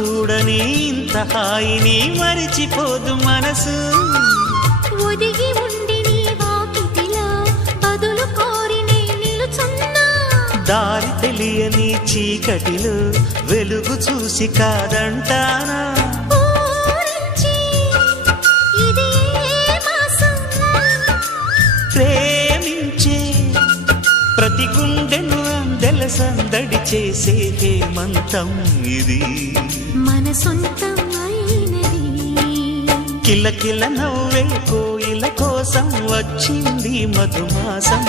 చూడని ఇంత హాయిని మరిచిపోదు మనసు. ఒదిగి ఉండి నీ వాకిటిలో బదులు కోరి నే నిలుచున్నా. దారి తెలియని చీకటిలో వెలుగు చూసి కాదంటానా. ప్రేమించే ప్రతి గుండెను అందెల సందడి చేసే హేమంతం ఇది. మన సొంతం అయినది. కిలకిల నవ్వే కోయిల కోసం వచ్చింది మధుమాసం.